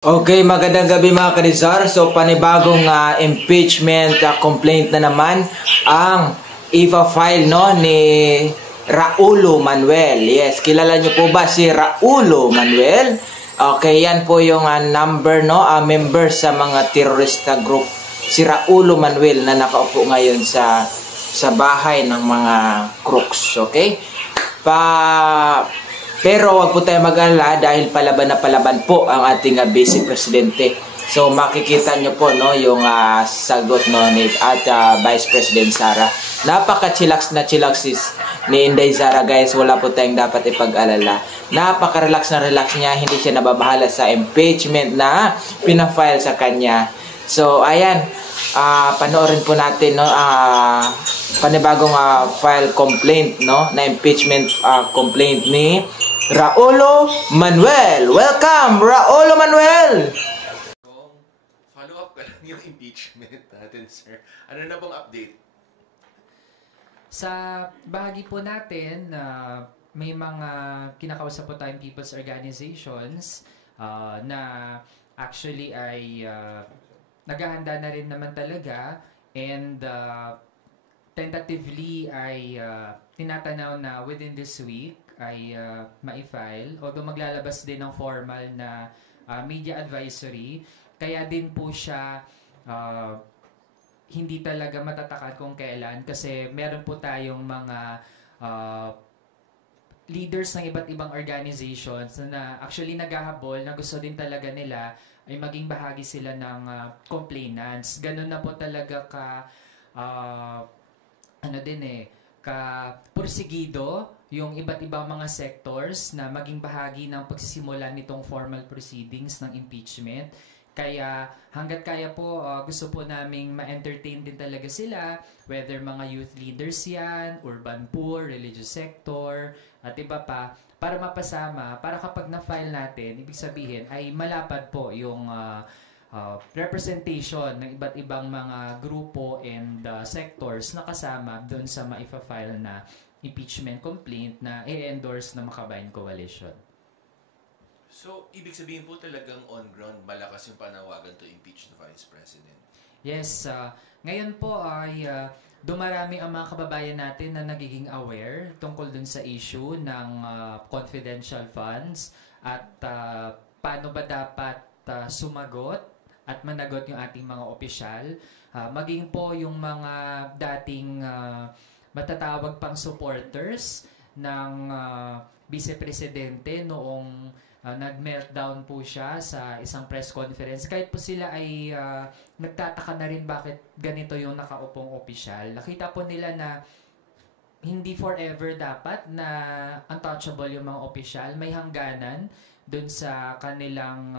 Okay, magandang gabi mga karizar. So, panibagong impeachment complaint na naman ang ipa-file no, ni Raulo Manuel. Yes, kilala niyo po ba si Raulo Manuel? Okay, yan po yung member sa mga terorista group. Si Raulo Manuel na nakaupo ngayon sa bahay ng mga crooks. Okay? Pero wag po tayo mag-alala dahil palaban na palaban po ang ating Vice Presidente. So makikita nyo po no, yung sagot no, ni Vice President Sara. Napaka-chillax na chillax ni Inday Sara, guys. Wala po tayong dapat ipag-alala. Napaka-relax na relax niya. Hindi siya nababahala sa impeachment na pinafile sa kanya. So ayan, panoorin po natin no, panibagong file complaint no, na impeachment complaint ni Raulo Manuel. Welcome, Raulo Manuel! Follow up ka lang yung impeachment natin, sir. Ano na bang update? Sa bahagi po natin, may mga kinakausap po tayong people's organizations na actually ay naghahanda na rin naman talaga, and tentatively ay tinatanaw na within this week ay ma-file, although maglalabas din ng formal na media advisory, kaya din po siya hindi talaga matatakan kung kailan, kasi meron po tayong mga leaders ng iba't ibang organizations na actually naghahabol na gusto din talaga nila ay maging bahagi sila ng complainants. Ganun na po talaga pursigido yung iba't ibang mga sectors na maging bahagi ng pagsisimula nitong formal proceedings ng impeachment. Kaya hanggat kaya po, gusto po naming ma-entertain din talaga sila, whether mga youth leaders yan, urban poor, religious sector, at iba pa, para mapasama, para kapag na-file natin, ibig sabihin ay malapad po yung representation ng iba't ibang mga grupo and sectors na kasama doon sa maifa-file na impeachment complaint na i-endorse ng Makabayan Coalition. So, ibig sabihin po talagang on-ground malakas yung panawagan to impeach the Vice President? Yes. Ngayon po ay dumarami ang mga kababayan natin na nagiging aware tungkol dun sa issue ng confidential funds at paano ba dapat sumagot at managot yung ating mga opisyal. Maging po yung mga dating matatawag pang supporters ng Vice Presidente noong nag-meltdown po siya sa isang press conference. Kahit po sila ay nagtataka na rin bakit ganito yung nakaupong opisyal. Nakita po nila na hindi forever dapat na untouchable yung mga opisyal. May hangganan dun sa kanilang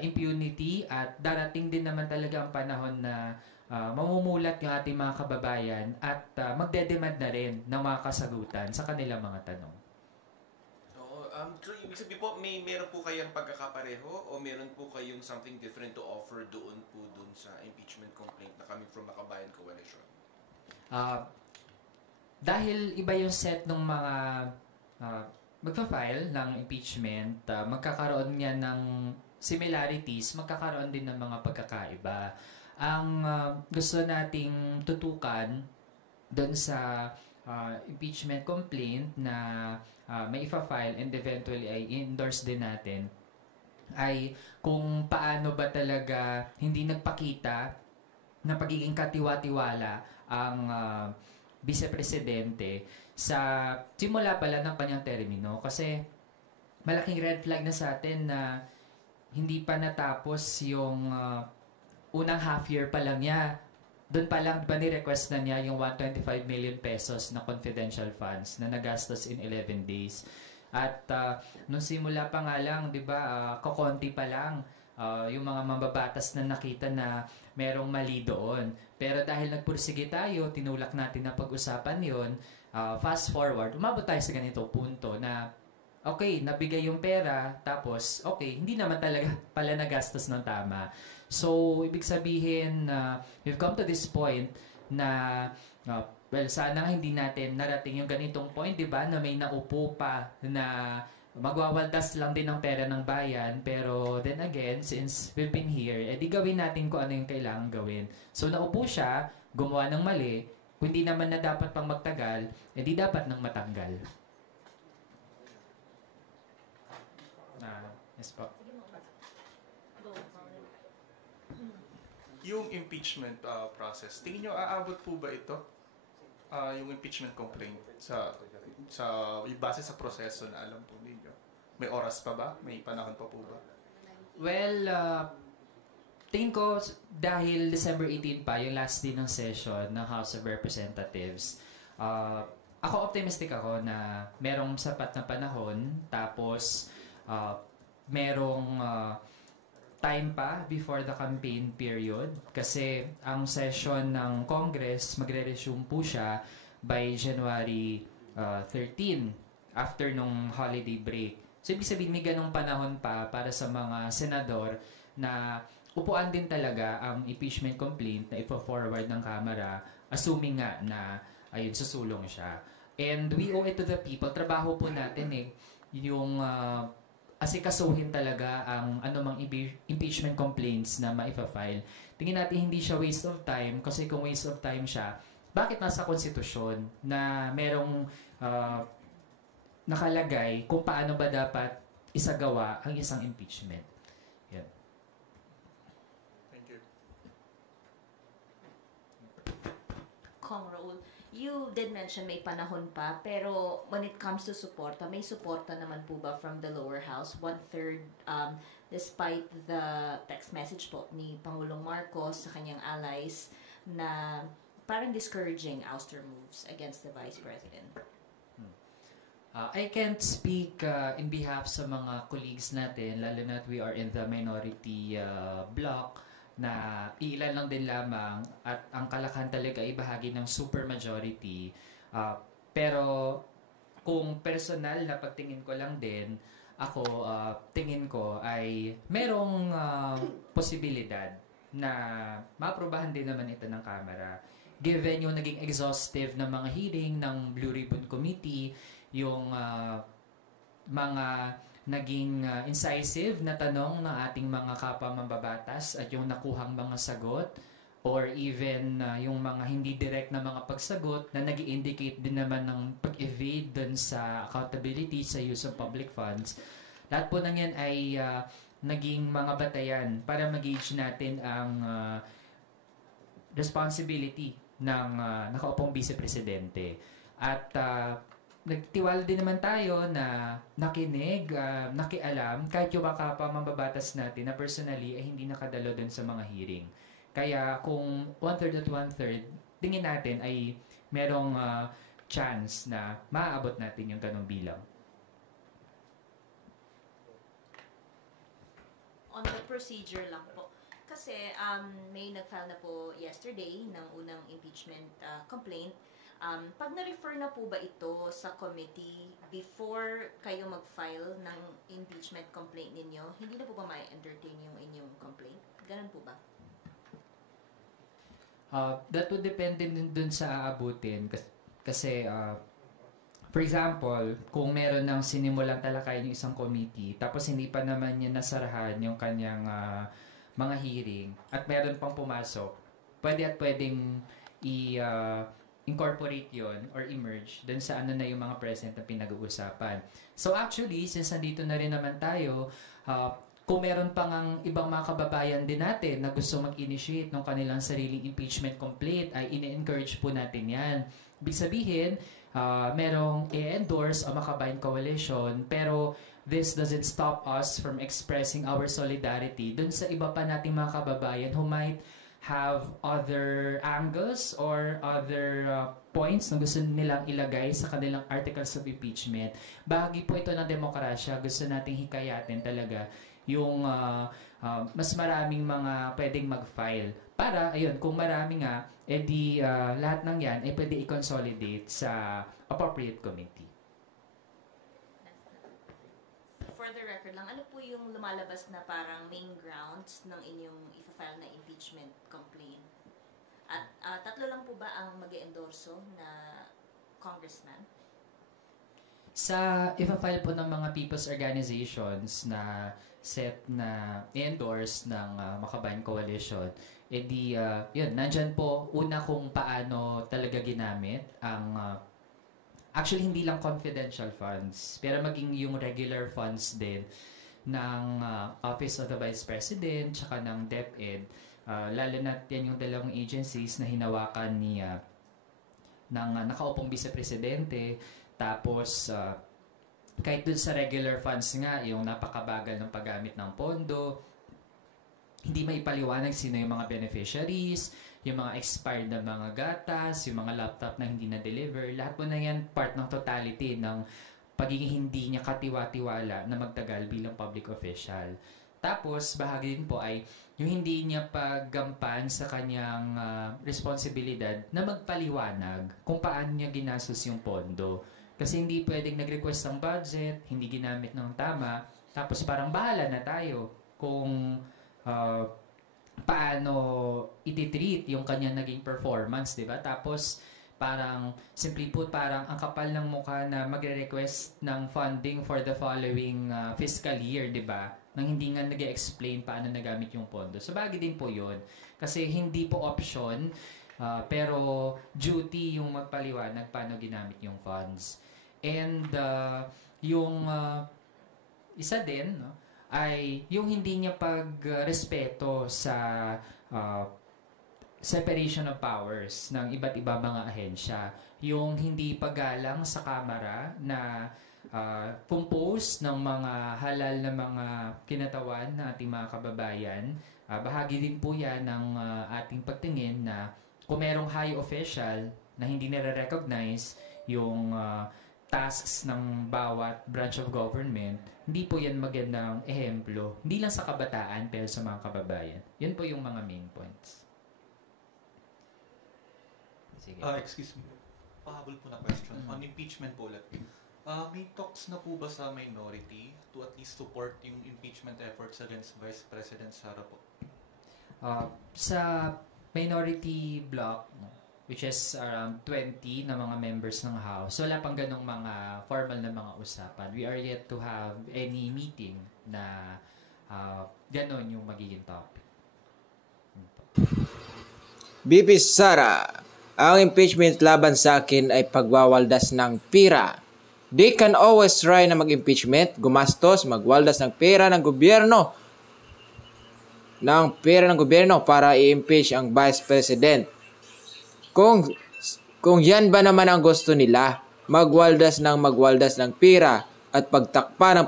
impunity, at darating din naman talaga ang panahon na mamumulat yung ating mga kababayan at magdedemand na rin ng mga kasagutan sa kanilang mga tanong. So, ibig sabihin po, meron po kayang pagkakapareho o meron po kayong something different to offer doon sa impeachment complaint na coming from Makabayan Coalition? Dahil iba yung set ng mga magpa-file ng impeachment, magkakaroon niya ng similarities, magkakaroon din ng mga pagkakaiba. Ang gusto nating tutukan doon sa impeachment complaint na may ipa-file and eventually ay endorse din natin ay kung paano ba talaga hindi nagpakita na pagiging katiwa-tiwala ang Vice Presidente sa simula pala ng kanyang termino. Kasi malaking red flag na sa atin na hindi pa natapos yung unang half year pa lang niya. Doon pa lang ba ni-request na niya yung 125 million pesos na confidential funds na nagastos in 11 days. At nung simula pa nga lang, di ba, kokonti pa lang yung mga mambabatas na nakita na merong mali doon. Pero dahil nagpursige tayo, tinulak natin na pag-usapan yon, fast forward, umabot tayo sa ganito punto na okay, nabigay yung pera, tapos okay, hindi naman talaga pala nagastos ng tama. So, ibig sabihin, we've come to this point na, well, sana hindi natin narating yung ganitong point, di ba, na may naupo pa na magwawaldas lang din ng pera ng bayan, pero then again, since we've been here, edi gawin natin kung ano yung kailangan gawin. So naupo siya, gumawa ng mali, kung hindi naman na dapat pang magtagal, edi dapat nang matanggal. Yes po. Yung impeachment process, tingin nyo aabot po ba ito? Yung impeachment complaint sa base sa proseso na alam po ninyo? May oras pa ba? May panahon pa po ba? Well, tingin ko dahil December 18 pa, yung last day ng session ng House of Representatives, ako optimistic ako na merong sapat na panahon, tapos merong time pa before the campaign period kasi ang session ng Congress magre-resume po siya by January 13 after nung holiday break. So ibig sabihin may ganong panahon pa para sa mga senador na upuan din talaga ang impeachment complaint na ipo-forward ng Kamara assuming nga na ayun susulong siya. And we owe it to the people. Trabaho po natin yung asikasuhin talaga ang anumang impeachment complaints na maipa-file. Tingin natin hindi siya waste of time kasi kung waste of time siya, bakit nasa konstitusyon na merong nakalagay kung paano ba dapat isagawa ang isang impeachment? Yan. Thank you. Kong Raul, you did mention may panahon pa, pero when it comes to suporta, may suporta naman po ba from the lower house? 1/3, despite the text message po ni Pangulong Marcos sa kanyang allies na parang discouraging ouster moves against the Vice President. I can't speak in behalf sa mga colleagues natin, lalo na we are in the minority bloc, na ilan lang din lamang at ang kalakhan talaga ay bahagi ng supermajority. Pero kung personal na pagtingin ko lang din, ako tingin ko ay merong posibilidad na maaprobahan din naman ito ng Kamara. Given yung naging exhaustive na mga hearing ng Blue Ribbon Committee, yung mga naging incisive na tanong ng ating mga kapwa mambabatas at yung nakuhang mga sagot or even yung mga hindi direct na mga pagsagot na nag-indicate din naman ng pag-evade dun sa accountability sa use of public funds. Lahat po ng yan ay naging mga batayan para mag-gauge natin ang responsibility ng nakaupong vice-presidente. At nagtiwala din naman tayo na nakinig, nakialam, kahit yung mga kapwa mambabatas natin na personally ay hindi nakadalo dun sa mga hearing. Kaya kung 1/3 at 1/3, tingin natin ay merong chance na maaabot natin yung ganong bilang. On the procedure lang po. Kasi may nag-file na po yesterday ng unang impeachment complaint. Pag na-refer na po ba ito sa committee before kayo mag-file ng impeachment complaint ninyo, hindi na po ba ma-entertain yung inyong complaint? Ganun po ba? That would depend din dun sa aabutin. Kasi, for example, kung meron ng sinimulang talakayin yung isang committee, tapos hindi pa naman niya nasarahan yung kanyang mga hearing, at meron pang pumasok, pwedeng incorporate yon or emerge dun sa ano na yung mga present na pinag-uusapan. So actually, since nandito na rin naman tayo, kung meron pang ang ibang mga kababayan din natin na gusto mag-initiate ng kanilang sariling impeachment complaint, ay ine-encourage po natin yan. Ibig sabihin, merong i-endorse o Makabayan Coalition, pero this doesn't stop us from expressing our solidarity dun sa iba pa nating mga kababayan who might have other angles or other points na gusto nilang ilagay sa kanilang articles of impeachment. Bahagi po ito ng demokrasya. Gusto nating hikayatin talaga yung mas maraming mga pwedeng mag-file. Para, ayun, kung marami nga, edi lahat ng yan ay pwede i-consolidate sa appropriate committee. For the record lang, ano po yung lumalabas na parang main grounds ng inyong i-file na impeachment complaint? At tatlo lang po ba ang mag-endorso na congressman? Sa ipa-file po ng mga people's organizations na set na endorse ng Makabayan Coalition, yun, nandyan po una kung paano talaga ginamit ang actually hindi lang confidential funds, pero maging yung regular funds din ng Office of the Vice President tsaka ng DepEd, lalo na yan yung dalawang agencies na hinawakan ng nakaupong vice-presidente. Tapos kahit dun sa regular funds nga, yung napakabagal ng paggamit ng pondo, hindi maipaliwanag sino yung mga beneficiaries, yung mga expired na mga gatas, yung mga laptop na hindi na-deliver. Lahat po na yan part ng totality ng pagiging hindi niya katiwa-tiwala na magtagal bilang public official. Tapos, bahagi din po ay yung hindi niya paggampan sa kanyang responsibilidad na magpaliwanag kung paano niya ginastos yung pondo. Kasi hindi pwedeng nag-request ng budget, hindi ginamit ng tama, tapos parang bahala na tayo kung paano ititreat yung kanya naging performance, di ba? Tapos parang, simply put, parang ang kapal ng mukha na magre-request ng funding for the following fiscal year, di ba? Nang hindi nga nag-explain paano nagamit yung pondo. So, bagay din po yun. Kasi hindi po option, pero duty yung magpaliwanag paano ginamit yung funds. And yung isa din, no, ay yung hindi niya pagrespeto sa separation of powers ng iba't iba mga ahensya. Yung hindi paggalang sa Kamara na compose ng mga halal na mga kinatawan ng ating mga kababayan. Bahagi din po yan ng ating pagtingin na kung merong high official na hindi nare-recognize yung tasks ng bawat branch of government, hindi po yan magandang ehemplo. Hindi lang sa kabataan, pero sa mga kababayan. Yan po yung mga main points. Sige. Excuse me. Pahabol po na question. On impeachment po ulit. May talks na po ba sa minority to at least support yung impeachment efforts against Vice President Sara po? Sa minority bloc, which is around 20 na mga members ng House, so wala pang ganong mga formal na mga usapan. We are yet to have any meeting na ganon yung magiging topic. BP Sara, ang impeachment laban sa akin ay pagwawaldas ng pira. They can always try na mag-impeachment, gumastos, magwaldas ng pera ng gobyerno. Para i-impeach ang Vice President. Kung yan ba naman ang gusto nila, magwaldas ng pira at pagtakpan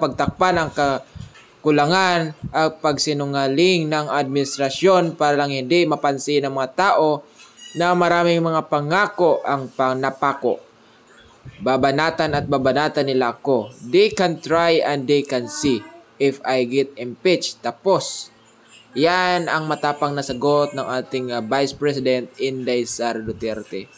ng kakulangan at pagsinungaling ng administrasyon para lang hindi mapansin ng mga tao na maraming mga pangako ang panapako. Babanatan nila ako. They can try and they can see if I get impeached. Tapos, yan ang matapang na sagot ng ating Vice President Inday Sara Duterte.